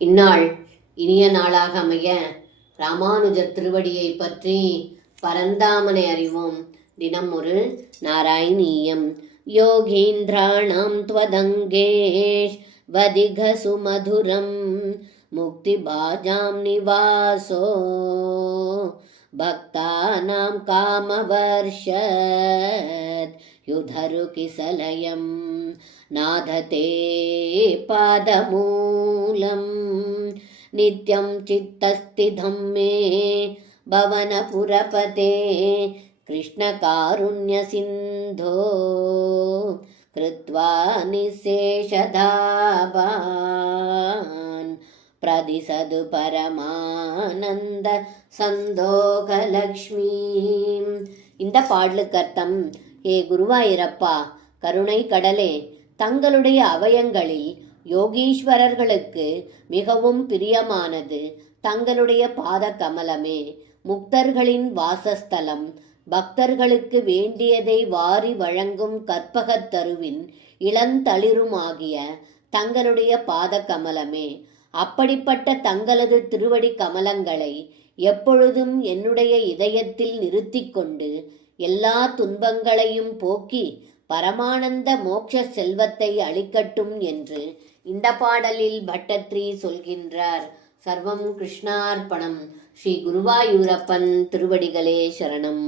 இந்நாள் இனிய நாளாக அமைய ராமானுஜர் திருவடியை பற்றி பரந்தாமனை அறிவோம். தினம் ஒரு நாராயணீயம். யோகீந்திராணாம் த்வதங்கேஷ் வதிக சுமதுரம் முக்தி பாஜாம் நிவாசோ பக்தானாம் காமவர்ஷத் யுதரு கிசலயம் நாததே பாதமூலம் நித்யம் சித்தஸ்திதம் மே பவனபுரபதே கிருஷ்ணகாருண்ய சிந்தோ கிருத்வா நிசேஷதாபான் பிரதிசது பரமானந்த சந்தோகலக்ஷ்மி. இந்த பாடலுக்கு அர்த்தம்: ஏ குருவாயிரப்பா, கருணை கடலே, தங்களுடைய அவயங்களில் யோகீஸ்வரர்களுக்கு மிகவும் பிரியமானது தங்களுடைய பாத கமலமே. முக்தர்களின் வாசஸ்தலம், பக்தர்களுக்கு வேண்டியதை வாரி வழங்கும் கற்பகத் தருவின் இளந்தளிருமாகிய தங்களுடைய பாத கமலமே. அப்படிப்பட்ட தங்களது திருவடி கமலங்களை எப்பொழுதும் என்னுடைய இதயத்தில் நிறுத்தி கொண்டு எல்லா துன்பங்களையும் போக்கி பரமானந்த மோட்ச செல்வத்தை அளிக்கட்டும் என்று இந்த பாடலில் பட்டத்ரி சொல்கின்றார். சர்வம் கிருஷ்ணார்ப்பணம். ஸ்ரீ குருவாயூரப்பன் திருவடிகளே சரணம்.